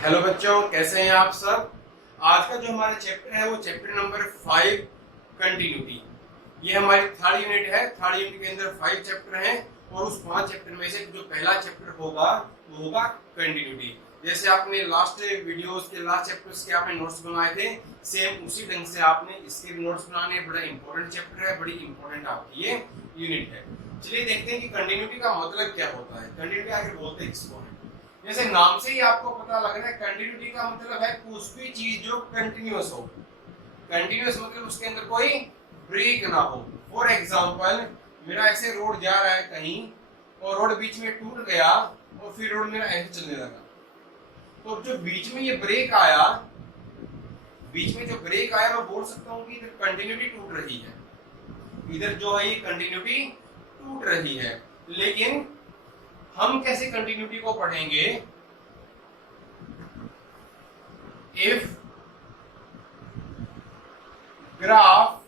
Hello बच्चों, कैसे हैं आप सब। आज का जो हमारा चैप्टर है वो चैप्टर नंबर 5 कंटिन्यूटी। ये हमारी थर्ड यूनिट है। थर्ड यूनिट के अंदर 5 चैप्टर हैं और उस 5 चैप्टर में से जो पहला चैप्टर होगा वो होगा कंटिन्यूटी। जैसे आपने लास्ट वीडियोस के लास्ट चैप्टर्स के आपने नोट्स बनाए थे, सेम उसी ढंग से आपने इसके भी नोट्स बनाने। बड़ा इंपॉर्टेंट चैप्टर है, बड़ी इंपॉर्टेंट आपकी ये यूनिट है। चलिए देखते हैं कि कंटिन्यूटी का मतलब क्या होता है, कंटिन्यूटी आखिर बोलते हैं किसको है। जैसे नाम से ही आपको पता लग रहा है, कंटिन्यूटी का मतलब है कुछ भी चीज जो कंटिन्यूअस हो। कंटिन्यूअस मतलब उसके अंदर कोई ब्रेक ना हो। फॉर एग्जांपल, मेरा ऐसे रोड जा रहा है कहीं और रोड बीच में टूट गया और फिर रोड मेरा ऐसे चलने लगा, तो जो बीच में ये ब्रेक आया, बीच में जो ब्रेक आया, मैं बोल सकता हूँ कि इधर कंटिन्यूटी टूट रही है, इधर जो है ये कंटिन्यूटी टूट रही है। लेकिन हम कैसे कंटिन्यूटी को पढ़ेंगे? If graph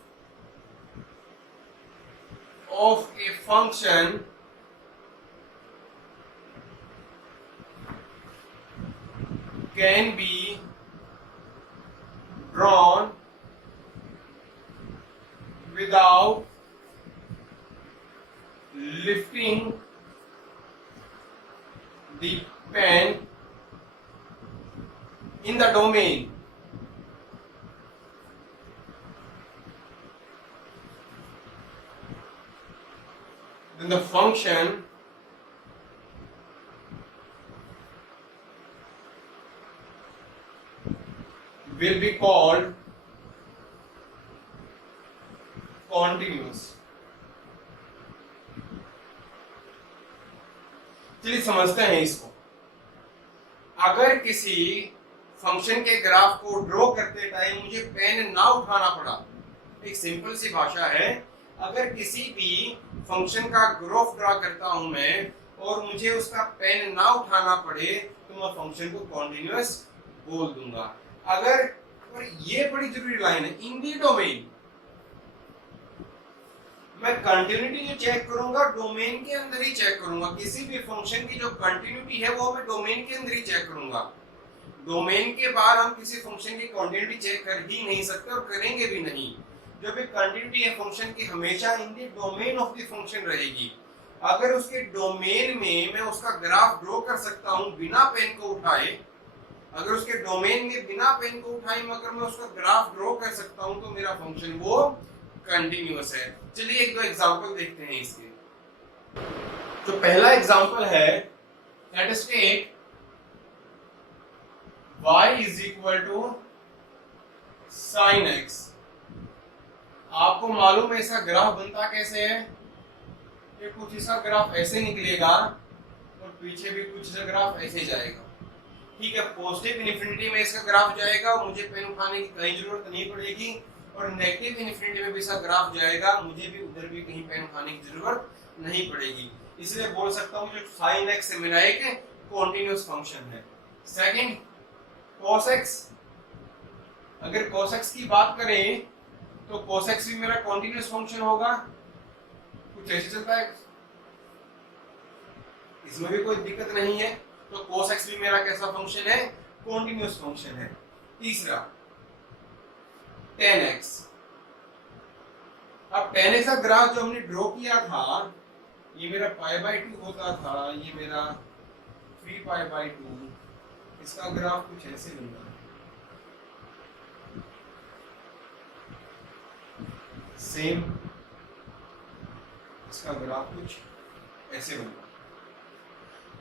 of a function can be drawn without lifting the pen in the domain, then the function will be called continuous। चलिए समझते हैं इसको। अगर किसी फंक्शन के ग्राफ को ड्रॉ करते टाइम मुझे पेन ना उठाना पड़ा, एक सिंपल सी भाषा है, अगर किसी भी फंक्शन का ग्राफ ड्रॉ करता हूं मैं और मुझे उसका पेन ना उठाना पड़े तो मैं फंक्शन को कॉन्टिन्यूअस बोल दूंगा। अगर, और ये बड़ी जरूरी लाइन है, इन दी डोमेन, मैं कंटिन्यूटी जो चेक करूंगा डोमेन के अंदर ही चेक करूंगा। किसी भी फंक्शन की जो कंटिन्यूटी है वो मैं डोमेन के अंदर ही चेक करूंगा। डोमेन के बाहर हम किसी फंक्शन की कंटिन्यूटी चेक कर ही नहीं सकते और करेंगे भी नहीं। जो भी कंटिन्यूटी है फंक्शन की हमेशा इन the domain of the function रहेगी। अगर उसके डोमेन में मैं उसका ग्राफ ड्रॉ कर सकता हूं बिना पेन को उठाए, अगर उसके डोमेन में बिना पेन को उठाए अगर मैं उसका ग्राफ ड्रॉ कर सकता हूं तो मेरा फंक्शन वो कंटिन्यूअस है। चलिए एक दो एग्जांपल देखते हैं इसके। तो पहला एग्जांपल है, let us take y is equal to sin x। आपको मालूम है इसका ग्राफ बनता कैसे है? ये कुछ इसका ग्राफ ऐसे निकलेगा और पीछे भी कुछ इसका ग्राफ ऐसे जाएगा। ठीक है, पॉजिटिव इन्फिनिटी में इसका ग्राफ जाएगा और मुझे पेन उठाने की कहीं जरूरत नहीं पड़ेगी, और नेगेटिव इन्फिनिटी में भी इसका ग्राफ जाएगा, मुझे भी उधर भी कहीं पेन उठाने की जरूरत नहीं पड़ेगी। इसलिए बोल सकता हूं जो sin x से मेरा एक कॉन्टिन्यूअस फंक्शन है। Second, cos x। अगर cos x की बात करें तो cos x भी मेरा कॉन्टिन्यूअस फंक्शन होगा, कुछ ऐसे चलता है, इसमें भी कोई दिक्कत नहीं है। तो cos x भी मेरा कैसा फंक्शन है? कॉन्टिन्यूअस फंक्शन है। तीसरा, tan x। अब tan x का ग्राफ जो हमने ड्रॉ किया था, ये मेरा π/2 होता था, ये मेरा 3π/2, इसका ग्राफ कुछ ऐसे बनता है। सेम इसका ग्राफ कुछ ऐसे बनता है।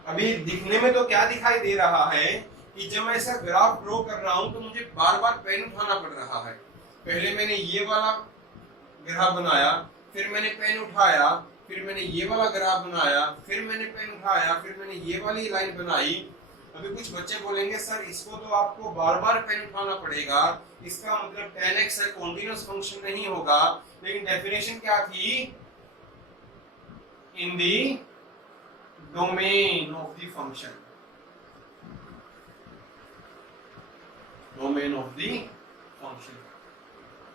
अभी दिखने में तो क्या दिखाई दे रहा है कि जब मैं ऐसा ग्राफ ड्रॉ कर रहा हूं तो मुझे बार बार पेन उठाना पड़ रहा है। पहले मैंने ये वाला ग्राफ बनाया, फिर मैंने पेन उठाया, फिर मैंने ये वाला ग्राफ बनाया, फिर मैंने पेन उठाया, फिर मैंने ये वाली लाइन बनाई। अभी कुछ बच्चे बोलेंगे सर इसको तो आपको बार बार पेन उठाना पड़ेगा, इसका मतलब tan x है, कॉन्टिन्यूअस फंक्शन नहीं होगा। लेकिन डेफिनेशन क्या थी? In the domain of the function, domain of the function.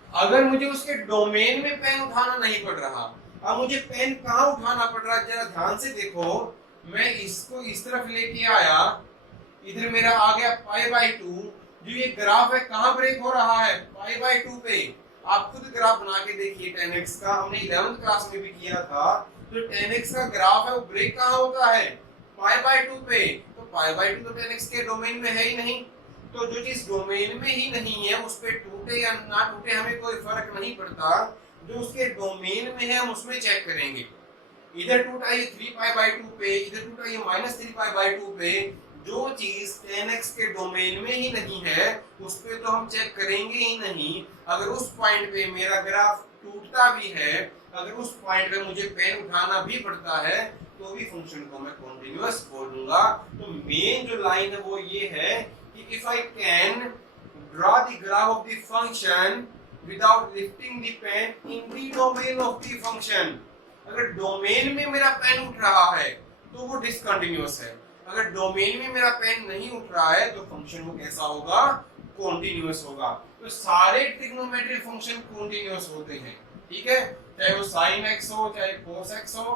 अगर मुझे उसके डोमेन में पेन उठाना नहीं पड़ रहा, अब मुझे पेन कहाँ उठाना पड़ रहा है? जरा ध्यान से देखो, मैं इसको इस तरफ लेके आया, इधर मेरा आ गया पाई बाई टू। जो ये ग्राफ है कहाँ ब्रेक हो रहा है, पाई बाई टू पे। आप खुद ग्राफ बना के देखिए 10x का, हमने 11th क्लास में भी किया था। तो 10x का ग्राफ है वो ब्रेक कहाँ होता है, पाई बाई टू पे। तो पाई बाई टू तो 10x के डोमेन में है ही नहीं। तो जो चीज डोमेन में ही नहीं है उस पे टूटे या ना टूटे हमें कोई फर्क नहीं पड़ता। जो उसके डोमेन में है हम उसमें चेक करेंगे। इधर टूटा ये 3 पाई बाई टू पे, इधर टूटा ये -3 पाई बाई टू पे। जो चीज 10x के डोमेन में ही नहीं है उस पे तो हम चेक करेंगे ही नहीं। अगर उस पॉइंट पे मेरा ग्राफ टूटता भी है, अगर उस पॉइंट पे मुझे पेन उठाना भी पड़ता है, तो भी फंक्शन को मैं कॉन्टिन्यूअस बोलूंगा। तो मेन जो लाइन है वो ये है कि if I can draw the graph of the function without lifting the pain in the domain of the function. अगर डोमेन में मेरा पेन उठ रहा है तो वो डिसकंटिन्यूअस है। अगर डोमेन में मेरा पेन नहीं उठ रहा है तो फंक्शन वो कैसा होगा, कॉन्टिन्यूअस होगा। तो सारे ट्रिग्नोमेट्रिक फंक्शन कॉन्टिन्यूअस होते हैं, ठीक है। चाहे वो sin x हो, चाहे cos x हो,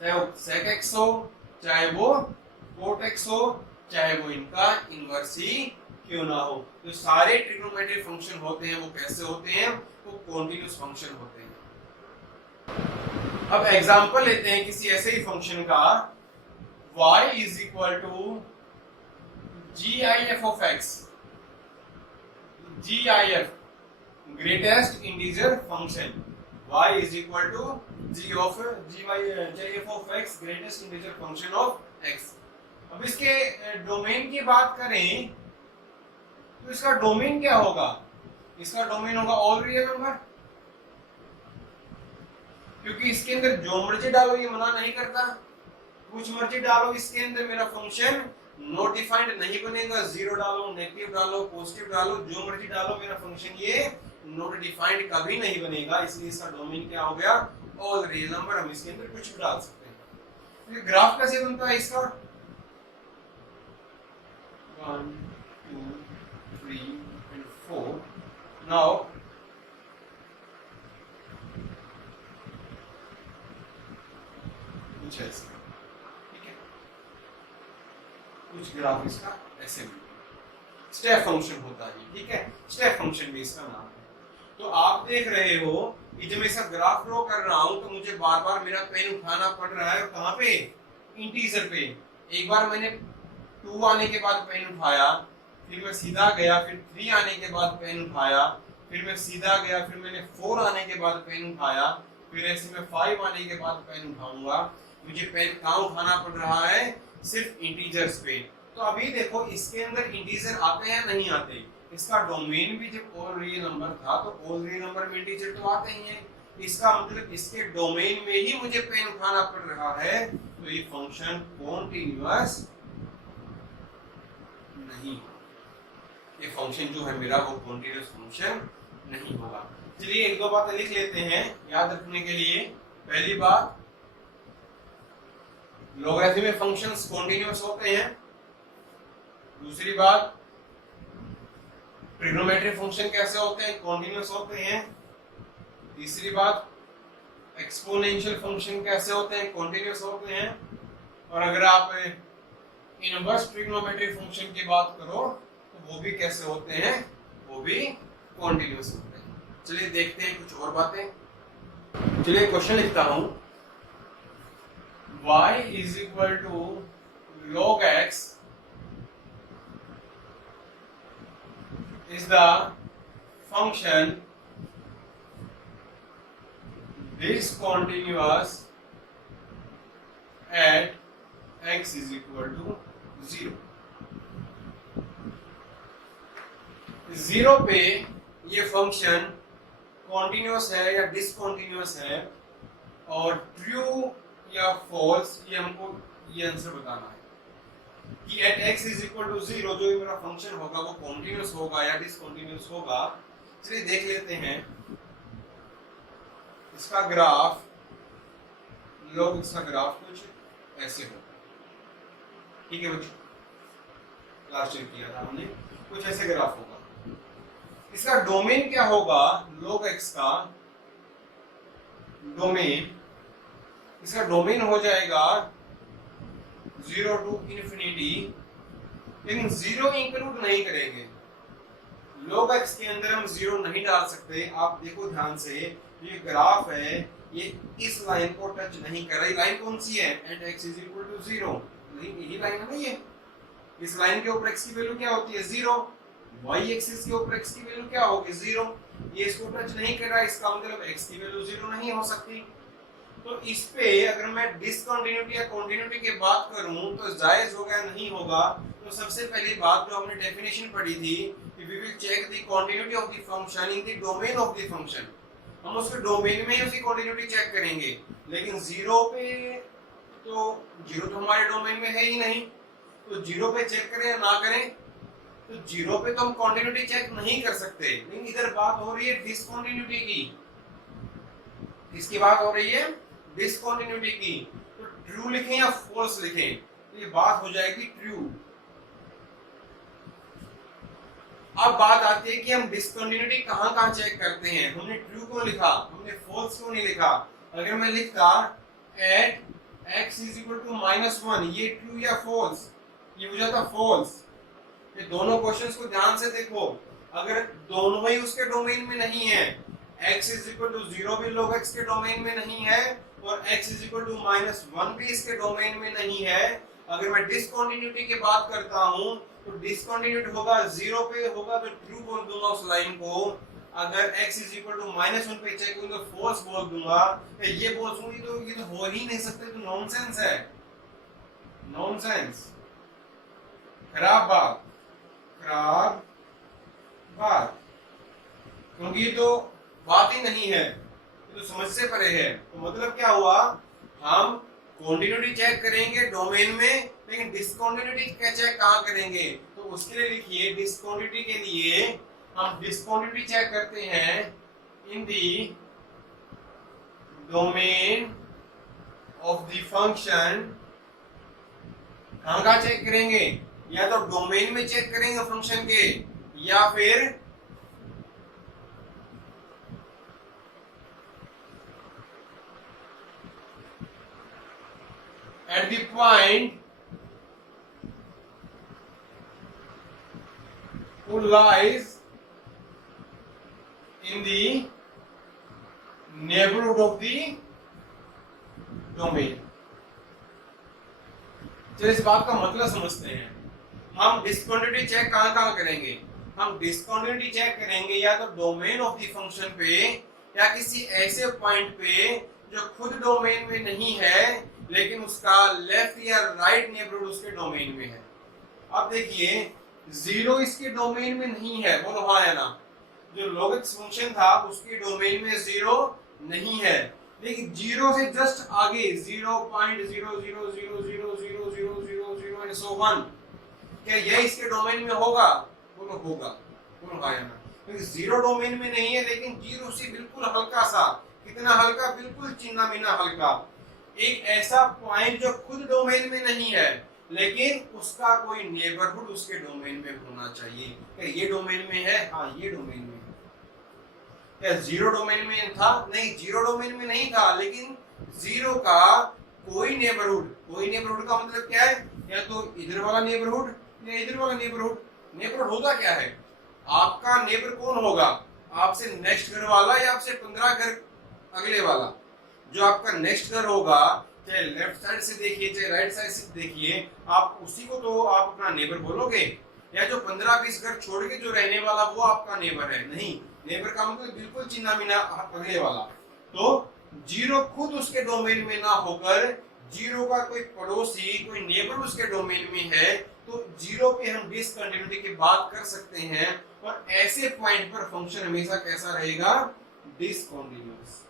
चाहे वो sec x हो, चाहे वो cot x हो, चाहे वो इनका इनवर्स ही क्यों ना हो। तो सारे ट्रिग्नोमेट्रिक फंक्शन होते हैं वो कैसे होते हैं, वो कॉन्टिन्यूअस फंक्शन होते हैं। अब एग्जांपल लेते हैं किसी ऐसे ही फंक्शन का, y is equal to GIF of x। GIF greatest integer function, y is equal to GIF of x greatest integer function of x। अब इसके डोमेन की बात करें तो इसका डोमेन क्या होगा, इसका डोमेन होगा ऑल रियल नंबर, क्योंकि इसके अंदर जो मर्जी डालो ये मना नहीं करता। कुछ मर्जी डालो इसके अंदर मेरा फंक्शन नॉट डिफाइंड नहीं बनेगा। जीरो डालो, नेगेटिव डालो, पॉजिटिव डालो, जो मर्जी डालो मेरा फंक्शन ये नॉट डिफाइंड कभी नहीं बनेगा। इसलिए इसका डोमेन क्या हो गया, ऑल रियल नंबर। हम इसके अंदर कुछ भी डाल सकते हैं। तो ग्राफ कैसे बनता है इसका, 1 2 3 and 4। नाउ कुछ ऐसे, ठीक है, कुछ ग्राफ इसका ऐसे भी स्टेप फंक्शन होता है, ठीक है। स्टेप फंक्शन भी इसका नाम है। तो आप देख रहे हो कि जब मैं इसका ग्राफ ड्रॉ कर रहा हूं तो मुझे बार बार मेरा पेन उठाना पड़ रहा है। और कहां पे, इंटीजर पे। एक बार मैंने 2 आने के बाद पेन उठाया, फिर मैं सीधा गया, फिर 3 आने के बाद पेन उठाया, फिर मैं सीधा गया, फिर मैंने 4 आने के बाद पेन उठाया, फिर ऐसे मैं 5 आने के बाद पेन उठाऊंगा। मुझे पेन कहाँ उठाना पड़ रहा है, सिर्फ इंटीजर्स पे। तो अभी देखो इसके अंदर इंटीजर आते हैं नहीं आते। इसका डोमेन भी जब ऑल रियल नंबर था तो ऑल रियल नंबर में इंटीजर तो आते ही हैं। इसका मतलब इसके डोमेन में ही मुझे पेन उठाना पड़ रहा है। तो ये फंक्शन कॉन्टिन्यूअस नहीं, ये फंक्शन जो है मेरा वो कॉन्टिन्यूअस फंक्शन नहीं होगा। चलिए एक दो बातें लिख लेते हैं याद रखने के लिए। पहली बात, लॉगरिथम में फंक्शंस कॉन्टिन्यूअस होते हैं। दूसरी बात, ट्रिग्नोमेट्रिक फंक्शन कैसे होते हैं, कॉन्टिन्यूअस होते हैं। तीसरी बात, एक्सपोनेंशियल फंक्शन कैसे होते हैं, कॉन्टिन्यूअस होते हैं। और अगर आप इनवर्स ट्रिग्नोमेट्रिक फंक्शन की बात करो तो वो भी कैसे होते हैं, वो भी कॉन्टिन्यूअस होते हैं। चलिए देखते हैं कुछ और बातें। चलिए क्वेश्चन लिखता हूं, y is equal to log x is the function discontinuous at x is equal to 0। 0 पे ये फंक्शन कॉन्टिन्यूअस है या डिसकॉन्टिन्यूअस है, और ट्रू या फॉल्स ये हमको ये आंसर बताना है कि at x is equal to 0 जो मेरा फंक्शन होगा वो कॉन्टिन्यूअस होगा या डिसकॉन्टिन्यूअस होगा। चलिए देख लेते हैं इसका ग्राफ। लोग इसका ग्राफ कुछ ऐसे होगा, ठीक है बच्चों, लास्ट ईयर किया था हमने। कुछ ऐसे ग्राफ होगा। इसका डोमेन क्या होगा, log x का डोमेन, इसका डोमेन हो जाएगा 0 to infinity लेकिन जीरो इंक्लूड नहीं करेंगे। log x के अंदर हम जीरो नहीं डाल सकते। आप देखो ध्यान से, ये ग्राफ है, ये इस लाइन को टच नहीं कर रही। लाइन कौन सी है? At x is equal to zero. यही लाइन है ना ये। इस लाइन के ऊपर x की वैल्यू क्या होती है? जीरो। y एक्सिस के ऊपर x की वैल्यू क्या होगी? जीरो। ये इसको टच नहीं कर रहा, इसका मतलब x की वैल्यू जीरो नहीं हो सकती। तो इस पे अगर मैं डिसकंटिन्यूटी या कंटिन्यूटी की बात करूं तो जायज होगा नहीं होगा? तो सबसे पहली बात जो हमने डेफिनेशन पढ़ी थी कि we will check the continuity of the function in the domain of the function. हम उसके डोमेन में ही उसकी कंटिन्यूटी चेक करेंगे। लेकिन जीरो पे तो जीरो तो हमारे डोमेन में है ही नहीं, तो जीरो पे चेक करें या ना करें? तो जीरो पे तो हम कंटिन्यूटी चेक नहीं कर सकते। लेकिन इधर बात हो रही है डिसकंटिन्यूटी की। किसकी बात हो रही है? डिसकंटिन्यूटी की। तो ट्रू लिखें या फॉल्स लिखें? तो ये बात हो जाएगी ट्रू। अब बात आती है कि हम डिसकंटिन्यूटी कहां-कहां चेक करते हैं। हमने ट्रू क्यों लिखा, हमने फॉल्स क्यों नहीं लिखा? अगर मैं लिखता at x is equal to -1, ये ट्रू या फॉल्स? ये हो जाता फॉल्स। ये दोनों क्वेश्चंस को ध्यान से देखो। अगर दोनों ही उसके डोमेन में नहीं है, x is equal to zero भी log x के डोमेन में नहीं है और x इज इक्वल टू -1 भी इसके डोमेन में नहीं है, अगर मैं डिसकंटिन्यूटी की बात करता हूं तो डिसकंटिन्यूटी होगा जीरो पे होगा तो ट्रू बोल दूंगा उस लाइन को। अगर x इज इक्वल टू -1 पे चेक करूंगा तो फॉल्स बोल दूंगा। ये बोल दूंगी तो ये तो हो ही नहीं सकते, तो नॉनसेंस है। नॉनसेंस, खराब बात, खराब बात, क्योंकि ये तो बात ही नहीं है, तो समझ से परे है। तो मतलब क्या हुआ? हम कंटिन्यूटी चेक करेंगे डोमेन में, लेकिन डिसकंटिन्यूटी का चेक कहां करेंगे? तो उसके लिए लिखिए, डिसकंटिन्यूटी के लिए हम डिसकंटिन्यूटी चेक करते हैं इन the domain of the function. कहां चेक करेंगे? या तो डोमेन में चेक करेंगे फंक्शन के, या फिर at the point who lies in the neighborhood of the domain। चलिए इस बात का मतलब समझते हैं। हम डिसकंटिन्यूटी चेक कहां करेंगे? हम डिसकंटिन्यूटी चेक करेंगे या तो डोमेन ऑफ द फंक्शन पे, या किसी ऐसे पॉइंट पे जो खुद डोमेन में नहीं है लेकिन उसका लेफ्ट या राइट नेबरहुड उसके डोमेन में है। अब देखिए, जीरो इसके डोमेन में नहीं है, बोलो हाँ या ना? जो log x फंक्शन था उसके डोमेन में जीरो नहीं है, लेकिन जीरो से जस्ट आगे 0.00000000 एंड सो ऑन, क्या यह इसके डोमेन में होगा? बोलो होगा, बोलो हाँ या ना? क्योंकि जीरो डोमेन में नहीं है, लेकिन जीरो से बिल्कुल हल्का सा, कितना हल्का? बिल्कुल चिन्ना मिना हल्का, एक ऐसा पॉइंट जो खुद डोमेन में नहीं है लेकिन उसका कोई नेबरहुड उसके डोमेन में होना चाहिए। क्या ये डोमेन में है? हाँ ये डोमेन में है। क्या जीरो डोमेन में था? नहीं, जीरो डोमेन में नहीं था, लेकिन जीरो का कोई नेबरहुड, कोई नेबरहुड का मतलब क्या है? या तो इधर वाला नेबरहुड या इधर वाला नेबरहुड। नेबरहुड होगा क्या है? आपका नेबर कौन होगा? आपसे नेक्स्ट घर वाला या आपसे 15 घर अगले वाला? जो आपका नेक्स्ट घर होगा, चाहे लेफ्ट साइड से देखिए चाहे राइट साइड से देखिए, आप उसी को तो आप अपना नेबर बोलोगे। या जो 15-20 घर छोड़ के जो रहने वाला वो आपका नेबर है? नहीं, नेबर का मतलब बिल्कुल चिन्ना मिना अगले वाला। तो जीरो खुद उसके डोमेन में ना होकर जीरो का कोई पड़ोसी, कोई नेबर उसके डोमेन में है, तो जीरो पे हम डिसकंटिन्यूटी की बात कर सकते हैं। और ऐसे पॉइंट पर फंक्शन हमेशा कैसा रहेगा? डिसकंटिन्यूअस।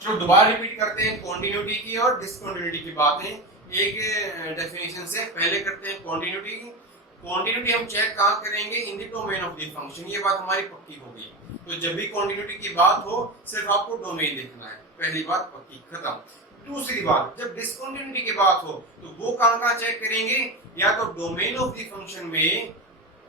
चलो दोबारा रिपीट करते हैं कॉन्टिन्यूटी की और डिसकंटिन्यूटी की बातें एक डेफिनेशन से। पहले करते हैं कॉन्टिन्यूटी की। कॉन्टिन्यूटी हम चेक कहां करेंगे? इन the domain of the function. ये बात हमारी पक्की हो गई। तो जब भी कॉन्टिन्यूटी की बात हो सिर्फ आपको डोमेन देखना है, पहली बात पक्की, खत्म। दूसरी बात, जब डिसकंटिन्यूटी की बात हो तो वो कहां चेक करेंगे? या तो डोमेन ऑफ द फंक्शन में,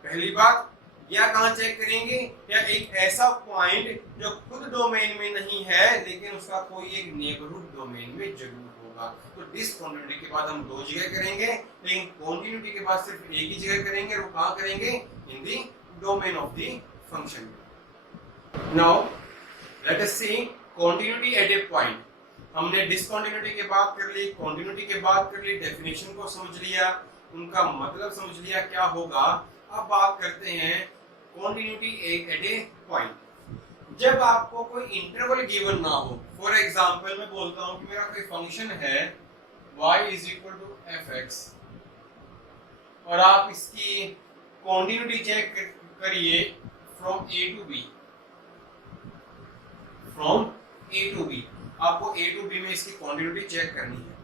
पहली बात, या कहां चेक करेंगे? या एक ऐसा पॉइंट जो खुद डोमेन में नहीं है लेकिन उसका कोई एक नेबरहुड डोमेन में जरूर होगा। होगा। तो डिसकंटिन्यूटी के बाद हम दो जगह करेंगे, लेकिन कॉन्टिन्यूटी के बाद सिर्फ एक ही जगह करेंगे। और वो कहाँ करेंगे? In the domain of the function. Now let us see continuity at a point. हमने डिसकंटिन्यूटी की बात कर ली, कॉन्टिन्यूटी की बात कर ली, डेफिनेशन को समझ लिया, उनका मतलब समझ लिया क्या होगा। अब बात करते हैं कॉन्टिन्यूटी एट ए पॉइंट। जब आपको कोई इंटरवल गिवन ना हो, फॉर एग्जांपल मैं बोलता हूं कि मेरा कोई फंक्शन है y is equal to f x, और आप इसकी कॉन्टिन्यूटी चेक करिए from a to b, from a to b. आपको ए टू बी में इसकी कॉन्टिन्यूटी चेक करनी है।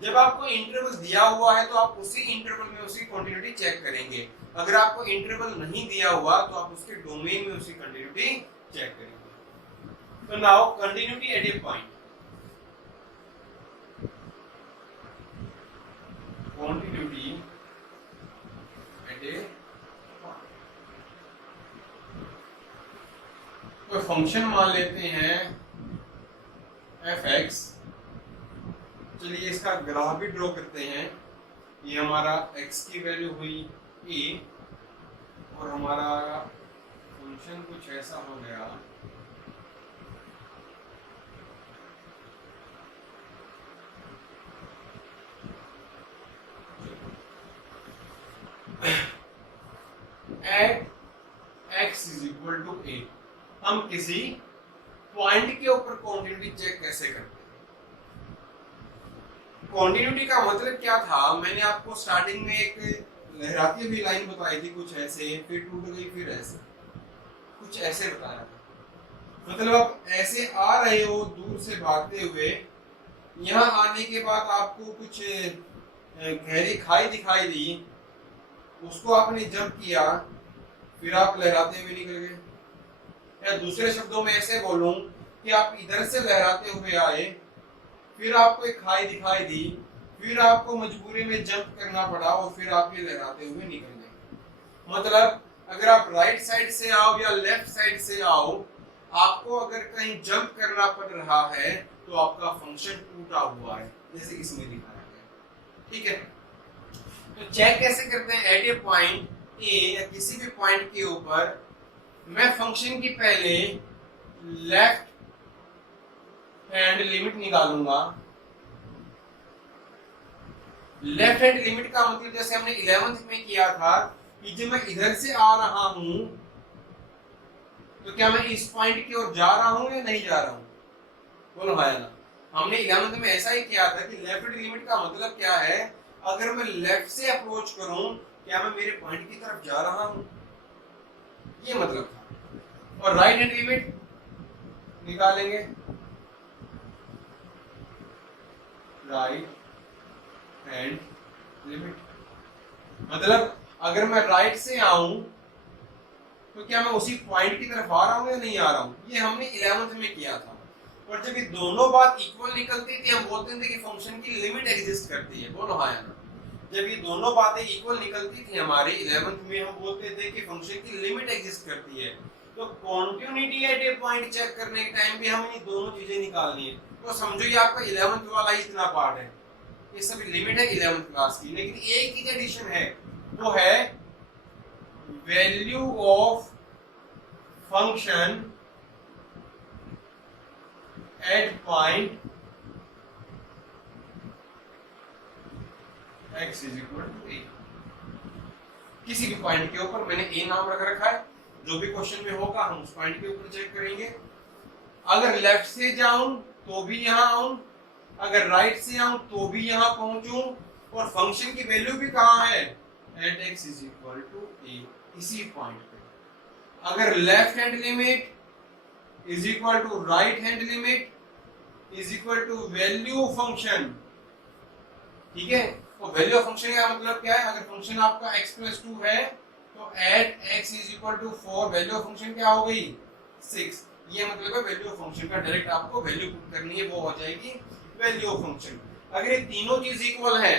जब आपको इंटरवल दिया हुआ है तो आप उसी इंटरवल में उसकी कॉन्टिन्यूटी चेक करेंगे। अगर आपको इंटरवल नहीं दिया हुआ तो आप उसके डोमेन में उसकी कॉन्टिन्यूटी चेक करेंगे। तो now continuity at a point, continuity at a point. तो फंक्शन मान लेते हैं एफ एक्स। चलिए इसका ग्राफ भी ड्रॉ करते हैं। ये हमारा x की वैल्यू हुई a, और हमारा फंक्शन कुछ ऐसा हो गया। At x is equal to a। हम किसी पॉइंट के ऊपर कॉन्टिन्यूटी चेक कैसे करते हैं? कॉन्टिन्यूटी का मतलब क्या था? मैंने आपको स्टार्टिंग में एक लहराती हुई लाइन बताई थी, कुछ ऐसे, फिर टूट गई, फिर ऐसे, कुछ ऐसे बताया था। मतलब आप ऐसे आ रहे हो दूर से भागते हुए, यहाँ आने के बाद आपको कुछ गहरी खाई दिखाई दी, उसको आपने जंप किया, फिर आप लहराते हुए निकल गए। या दूसरे शब्दों में ऐसे बोलूं कि आप इधर से लहराते हुए आए, फिर आपको एक खाई दिखाई दी, फिर आपको मजबूरी में जंप करना पड़ा, और फिर आप ये लहराते हुए निकल गए। मतलब अगर आप राइट साइड से आओ या लेफ्ट साइड से आओ, आपको अगर कहीं जंप करना पड़ रहा है तो आपका फंक्शन टूटा हुआ है, जैसे इसमें दिखाया गया। ठीक है, तो चेक कैसे करते हैं? एट ए पॉइंट ए या किसी भी पॉइंट के ऊपर मैं फंक्शन की पहले लेफ्ट हैंड लिमिट निकालूंगा। लेफ्ट हैंड लिमिट का मतलब जैसे हमने 11th में किया था कि जब मैं इधर से आ रहा हूं तो क्या मैं इस पॉइंट की ओर जा रहा हूं या नहीं जा रहा हूं? बोलो हाँ या ना। हमने 11th में ऐसा ही किया था कि लेफ्ट हैंड लिमिट का मतलब क्या है? अगर मैं लेफ्ट से अप्रोच करूं, क्या मैं मेरे पॉइंट की तरफ जा रहा हूं? ये मतलब था। और राइट हैंड लिमिट निकालेंगे, राइट हैंड लिमिट मतलब अगर मैं राइट से आऊं तो क्या मैं उसी पॉइंट की तरफ आ रहा हूं या नहीं आ रहा हूं? ये हमने 11th में किया था। और जब ये दोनों बात इक्वल निकलती थी, हम बोलते थे कि फंक्शन की लिमिट एग्जिस्ट करती है। बोलो हाँ या ना। जब ये दोनों बातें इक्वल निकलती थी हमारे 11th में, हम बोलते थे कि फंक्शन की लिमिट एग्जिस्ट करती है। तो continuity at a point check करने के टाइम भी हमें ये दोनों चीजें निकालनी है। तो समझो ये आपका 11th वाला ही इतना पार्ट है, ये सब लिमिट है 11th क्लास की। लेकिन एक ही एडिशन है, वो है value of function at point x is equal to a। किसी भी पॉइंट के ऊपर मैंने a नाम रख रखा है, जो भी क्वेश्चन में होगा हम उस पॉइंट के ऊपर चेक करेंगे। अगर लेफ्ट से जाऊं तो भी यहां आऊं, अगर राइट से आऊं तो भी यहां पहुंचूं, और फंक्शन की वैल्यू भी कहां है? At x is equal to a, इसी पॉइंट पे। अगर left hand limit is equal to right hand limit is equal to value function, ठीक है। तो वैल्यू ऑफ फंक्शन का मतलब क्या है? अगर फंक्शन आपका x प्लस 2 है तो at x is equal to 4, value of function क्या हो गई? 6। ये मतलब है वैल्यू ऑफ फंक्शन का डायरेक्ट आपको वैल्यू पुट करनी है, वो हो जाएगी वैल्यू ऑफ फंक्शन। अगर ये तीनों चीज इक्वल है,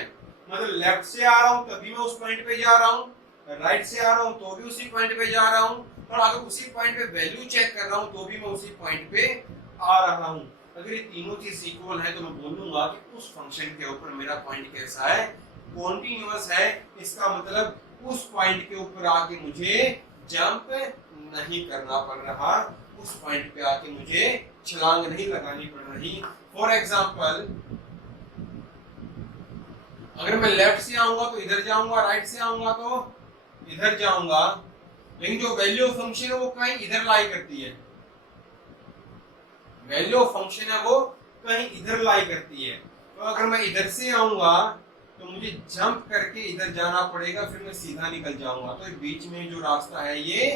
मतलब लेफ्ट से आ रहा हूं तभी मैं उस पॉइंट पे जा रहा हूं, राइट से आ रहा हूं तो भी उसी पॉइंट पे जा रहा हूं, और अगर उसी पॉइंट पे वैल्यू चेक कर रहा हूं तो भी मैं उसी पॉइंट पे आ रहा हूं, अगर ये तीनों चीज इक्वल है तो मैं बोलूंगा कि उस फंक्शन के ऊपर मेरा पॉइंट कैसा है, कॉन्टिन्यूअस है। इसका मतलब उस पॉइंट के ऊपर आके मुझे जंप नहीं करना पड़ रहा, उस पॉइंट पे आके मुझे छलांग नहीं लगानी पड़ रही। फॉर एग्जाम्पल, अगर मैं लेफ्ट से आऊंगा तो इधर जाऊंगा, राइट से आऊंगा तो इधर जाऊंगा, लेकिन जो वैल्यू ऑफ फंक्शन है वो कहीं इधर लाई करती है, वैल्यू ऑफ फंक्शन है वो कहीं इधर लाई करती है। तो अगर मैं इधर से आऊंगा तो मुझे जंप करके इधर जाना पड़ेगा, फिर मैं सीधा निकल जाऊंगा। तो बीच में जो रास्ता है ये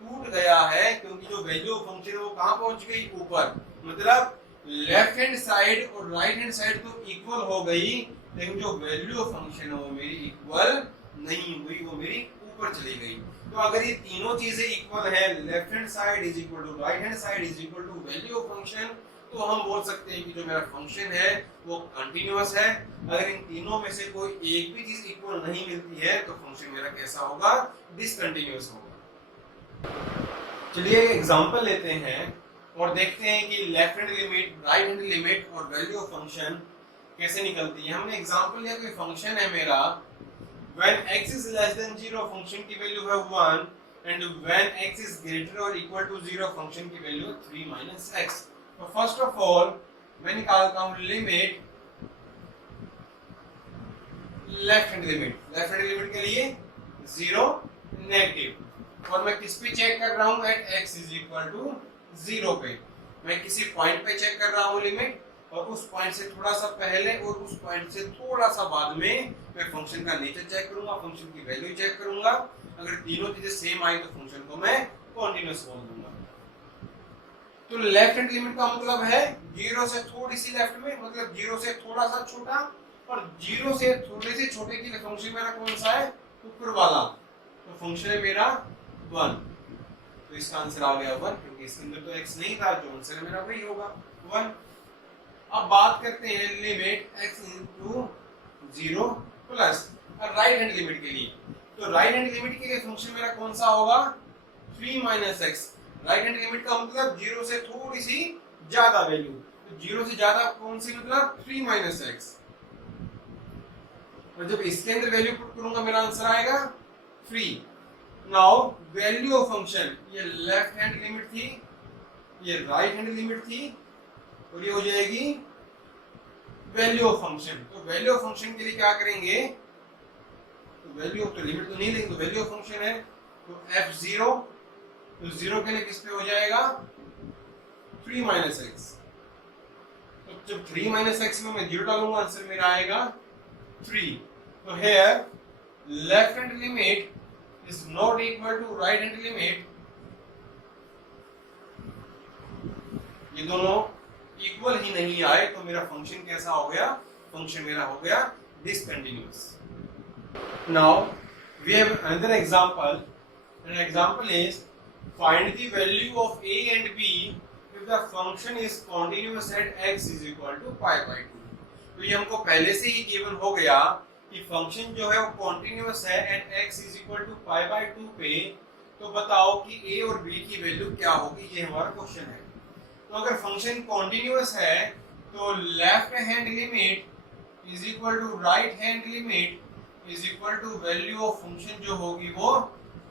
टूट गया है, क्योंकि जो वैल्यू ऑफ फंक्शन है वो कहां पहुंच गई, ऊपर। मतलब लेफ्ट हैंड साइड और राइट हैंड साइड तो इक्वल हो गई, लेकिन जो वैल्यू ऑफ फंक्शन है वो मेरी इक्वल नहीं हुई, वो मेरी ऊपर चली गई। तो अगर ये तीनों चीजें इक्वल है, left hand side is equal to right hand side is equal to value of function, तो हम बोल सकते हैं कि जो मेरा फंक्शन है वो कंटिन्यूअस है। अगर इन तीनों में से कोई एक भी चीज इक्वल नहीं मिलती है तो फंक्शन मेरा कैसा होगा, डिसकंटिन्यूअस होगा। चलिए एग्जांपल लेते हैं और देखते हैं कि left hand limit, right hand limit और वैल्यू ऑफ फंक्शन कैसे निकलती है। हमने एग्जांपल लिया कोई फंक्शन है मेरा, when x is less than 0 function की वैल्यू है 1 and when x is greater or equal to 0 function की वैल्यू है 3 minus x। तो फर्स्ट ऑफ ऑल मैं निकालता हूं limit, left hand limit, left hand limit के लिए 0 नेगेटिव, और मैं किस पे चेक कर रहा हूं, eight x is equal to 0 पे। मैं किसी पॉइंट पे चेक कर रहा हूं लिमिट, और उस पॉइंट से थोड़ा सा पहले और उस पॉइंट से थोड़ा सा बाद में मैं फंक्शन का नेचर चेक करूंगा, फंक्शन की वैल्यू चेक करूंगा। अगर तीनों चीजें सेम आई तो फंक्शन को मैं कॉन्टिन्यूअस बोल दूंगा। तो लेफ्ट हैंड लिमिट का मतलब है 0 से थोड़ी सी लेफ्ट में, मतलब 0 से थोड़ा सा छोटा, और 0 से थोड़े से छोटे के लिए फंक्शन मेरा कौन सा है, ऊपर वाला। तो फंक्शन है मेरा 1, तो इसका आंसर आ गया 1, क्योंकि इसके अंदर तो x नहीं था, जो आंसर मेरा वही होगा 1। अब बात करते हैं limit x into 0 plus right hand limit के लिए। तो राइट हैंड लिमिट के लिए फंक्शन मेरा कौन सा होगा, 3 minus x। Right hand limit का मतलब 0 से थोड़ी सी ज्यादा वैल्यू, तो 0 से ज्यादा कौन सी, मतलब 3 minus x। और जब इसके अंदर वैल्यू पुट करूंगा मेरा आंसर आएगा 3। नाउ वैल्यू ऑफ फंक्शन, ये लेफ्ट हैंड लिमिट थी, ये राइट हैंड लिमिट थी, और ये हो जाएगी वैल्यू ऑफ फंक्शन। तो वैल्यू ऑफ फंक्शन के लिए क्या करेंगे, तो वैल्यू ऑफ, तो लिमिट तो नहीं लेंगे, तो वैल्यू ऑफ फंक्शन है तो f0, तो 0 के लिए किस पे हो जाएगा, 3 minus x। तो जब 3 minus x में मैं 0 डालूंगा आंसर मेरा आएगा 3। तो here left hand limit is not equal to right hand limit, ये दोनों इक्वल ही नहीं आए, तो मेरा फंक्शन कैसा हो गया, फंक्शन मेरा हो गया discontinuous. Now we have another example, an example is find the value of a and b if the function is continuous at x is equal to pi by 2। तो ये हमको पहले से ही गिवन हो गया कि फंक्शन जो है वो कंटीन्यूअस है at x is equal to pi by 2 पे। तो बताओ कि a और b की वैल्यू क्या होगी, ये हमारा क्वेश्चन है। तो अगर फंक्शन कॉन्टिन्यूअस है तो left hand limit is equal to right hand limit is equal to value of function जो होगी वो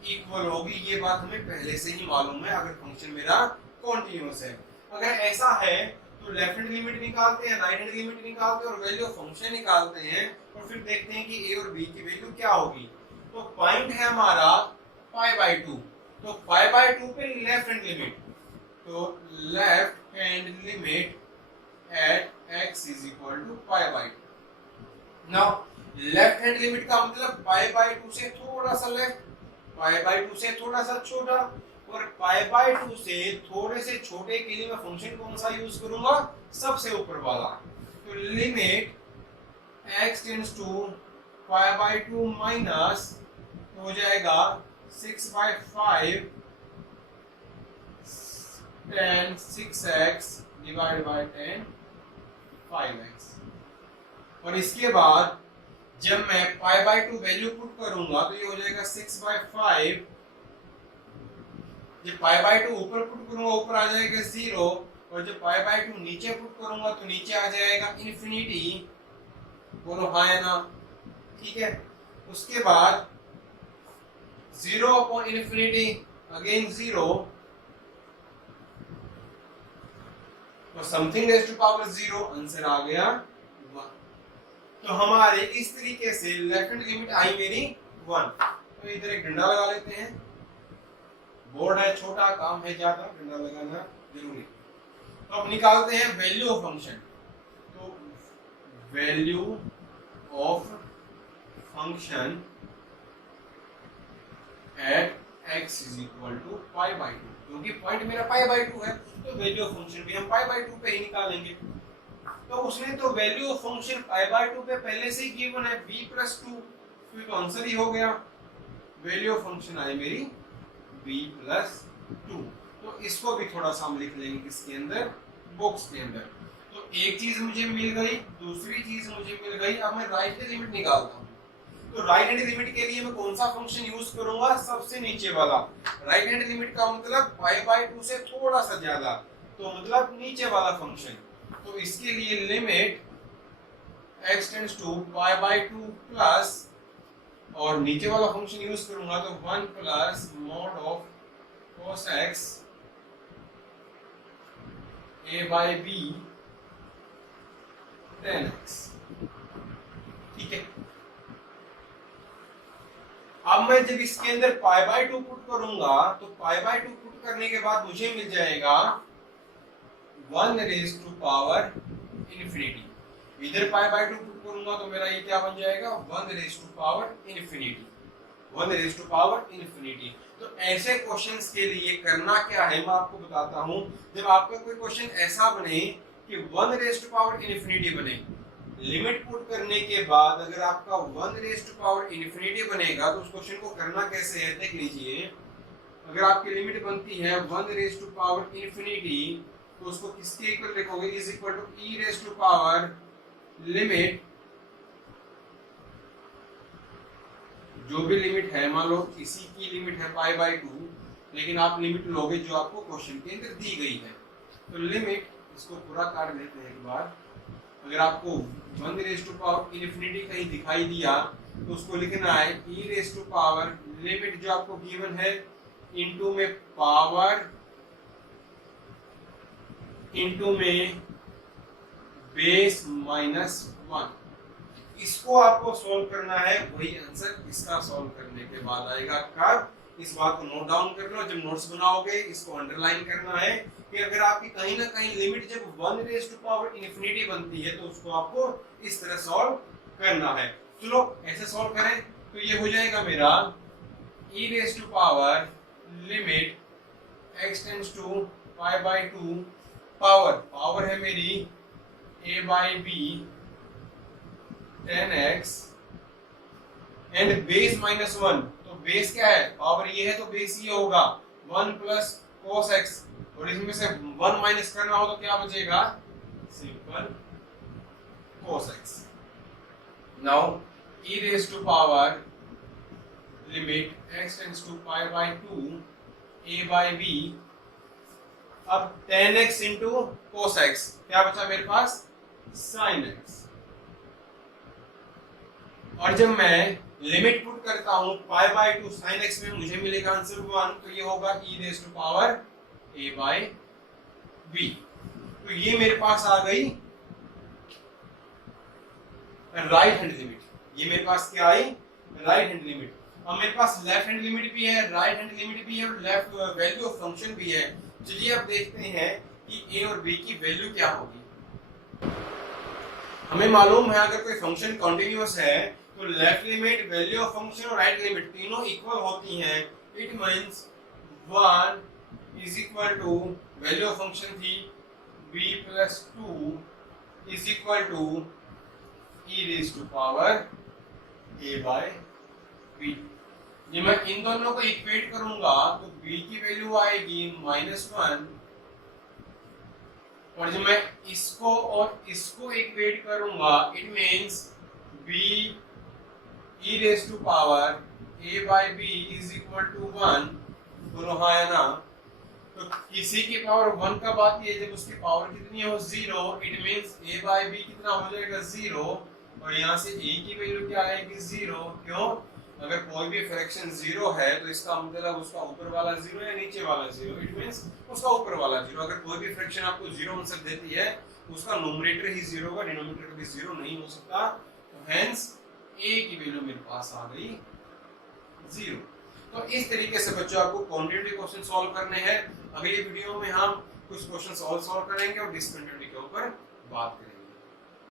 इक्वल होगी। ये बात हमें पहले से ही मालूम है अगर फंक्शन मेरा कॉन्टिन्यूअस है। अगर ऐसा है तो लेफ्ट हैंड लिमिट निकालते हैं, राइट हैंड लिमिट निकालते हैं और वैल्यू ऑफ फंक्शन निकालते हैं, और फिर देखते हैं कि a और b की वैल्यू क्या होगी। तो पॉइंट है हमारा पाई बाय 2, तो पाई बाय 2 पे लेफ्ट हैंड लिमिट, तो left hand limit at x is equal to pi by 2। Now left hand limit का मतलब पाई बाय 2 से थोड़ा सा लेफ्ट, पाई बाय 2 से थोड़ा सा छोटा, और पाई बाय 2 से थोड़े से छोटे के लिए मैं फंक्शन कौन सा यूज करूंगा, सबसे ऊपर वाला। तो limit x tends to pi by 2 minus हो जाएगा 6/5 tan 6x divide by tan 5x। और इसके बाद जब मैं पाई बाय 2 वैल्यू पुट करूंगा तो ये हो जाएगा 6/5। जब पाई बाय 2 ऊपर पुट करूंगा ऊपर आ जाएगा 0, और जब पाई बाय 2 नीचे पुट करूंगा तो नीचे आ जाएगा इन्फिनिटी, बोलो हाँ या ना, ठीक है। उसके बाद 0 अपॉन इन्फिनिटी, अगेन 0, तो something raise to power 0, answer आ गया 1। तो हमारे इस तरीके से लेफ्ट हैंड लिमिट आई मेरी 1। तो इधर एक डंडा लगा लेते हैं, बोर्ड है छोटा, काम है ज्यादा, डंडा लगाना जरूरी। तो अब निकालते हैं वैल्यू ऑफ फंक्शन। तो value of function at x is equal to pi by 2, क्योंकि पॉइंट मेरा पाई बाई 2 है, तो वैल्यू ऑफ फंक्शन भी हम पाई बाई 2 पे ही निकालेंगे। तो उसने तो value of function pi by 2 पे पहले से ही गिवन है b प्लस 2, तो आंसर ही हो गया। वैल्यू ऑफ फंक्शन आई मेरी b प्लस 2। तो इसको भी थोड़ा सा हम लिख लेंगे इसके अंदर, बॉक्स के अंदर। तो एक चीज मुझे मिल गई, दूसरी चीज मुझे मिल गई। अब मैं राइट हैंड लिमिट निकालता हूँ। तो राइट हैंड लिमिट के लिए मैं कौन सा फंक्शन यूज करूंगा, सबसे नीचे वाला। राइट हैंड लिमिट का मतलब पाई बाय 2 से थोड़ा सा ज्यादा, तो मतलब नीचे वाला फंक्शन। तो इसके लिए limit x tends to pi by 2 plus, और नीचे वाला फंक्शन यूज करूंगा तो 1 plus mod of cos x a by b tan x, ठीक है। अब मैं जब इसके अंदर पाई बाय 2 पुट करूंगा तो पाई बाय 2 पुट करने के बाद मुझे मिल जाएगा 1 रेज टू पावर इन्फिनिटी। इधर पाई बाय 2 पुट करूंगा तो मेरा ये क्या बन जाएगा, 1 raise to power infinity, 1 raise to power infinity. तो ऐसे क्वेश्चंस के लिए करना क्या है मैं आपको बताता हूं। जब आपका कोई क्वेश्चन ऐसा बने कि 1 रेज टू पावर इन्फिनिटी बने, लिमिट पुट करने के बाद अगर आपका 1 रेज टू पावर इन्फिनिटी बनेगा तो उस क्वेश्चन को करना कैसे है देख लीजिए। अगर आपकी लिमिट बनती है 1 रेज टू पावर इन्फिनिटी, तो उसको किसके इक्वल लिखोगे, is equal to e raise to power limit, जो भी लिमिट है, मान लो इसी की लिमिट है पाई बाय 2, लेकिन आप लिमिट लोगे जो आपको क्वेश्चन के अंदर दी गई है। तो लिमिट, इसको पूरा काट लेते हैं एक बार। अगर आपको 1 रेज टू पावर इन्फिनिटी कहीं दिखाई दिया तो उसको लिखना है e raise to power limit जो आपको गिवन है इनटू में पावर इनटू में बेस -1। इसको आपको सॉल्व करना है, वही आंसर इसका सॉल्व करने के बाद आएगा। कब? इस बात को नोट डाउन कर लो, जब नोट्स बनाओगे इसको अंडरलाइन करना है कि अगर आपकी कहीं ना कहीं लिमिट जब 1 रेज टू पावर इन्फिनिटी बनती है तो उसको आपको इस तरह सॉल्व करना है। चलो ऐसे सॉल्व करें तो ये हो जाएगा मेरा e raise to power limit x tends to pi by 2, power है मेरी a by b tan x and base -1। तो बेस क्या है, पावर ये है तो बेस ये होगा 1 प्लस cos x, और इसमें से 1 माइनस करना हो तो क्या बचेगा, simple cos x। Now e raise to power limit x tends to pi by 2 a by b, अब tan x into cos x, क्या बचा मेरे पास, sin x। और जब मैं लिमिट पुट करता हूं पाई बाय 2 sin x में मुझे मिलेगा आंसर 1, तो ये होगा e raise to power a by b। तो ये मेरे पास आ गई राइट हैंड लिमिट। ये मेरे पास क्या आई, राइट हैंड लिमिट। अब मेरे पास लेफ्ट हैंड लिमिट भी है, राइट हैंड लिमिट भी है, और लेफ्ट वैल्यू ऑफ फंक्शन भी है। चलिए अब देखते हैं कि a और b की वैल्यू क्या होगी। हमें मालूम है अगर कोई फंक्शन कॉन्टिन्यूअस है तो left limit, value of function और राइट लिमिट तीनों इक्वल होती हैं। It means 1 is equal to value of function थी b plus 2 is equal to e raise to power a by b। ये मैं इन दोनों को इक्वेट करूंगा तो b की वैल्यू आएगी -1, और जब मैं इसको और इसको इक्वेट करूंगा it means b e raise to power a by b is equal to 1। बोलो हाँ या ना। तो किसी की पावर 1 कब आती है? जब उसकी पावर कितनी हो? 0। It means a by b कितना हो जाएगा? 0। और यहाँ से a की वैल्यू क्या आएगी? 0। क्यों? अगर कोई भी फ्रैक्शन 0 है तो इसका मतलब उसका ऊपर वाला 0 या नीचे वाला 0। इट मींस उसका ऊपर वाला 0। अगर कोई भी फ्रैक्शन आपको 0 आंसर देती है उसका न्यूमरेटर ही 0 होगा, डिनोमिनेटर कभी 0 नहीं हो सकता। तो हेंस a की वैल्यू मेरे पास आ गई 0। तो इस तरीके से बच्चों आपको क्वांटिटेटिव क्वेश्चन सॉल्व करने हैं। अगली वीडियो में हम कुछ क्वेश्चन और सॉल्व करेंगे और डिस्कंटिन्यूटी के ऊपर बात करेंगे।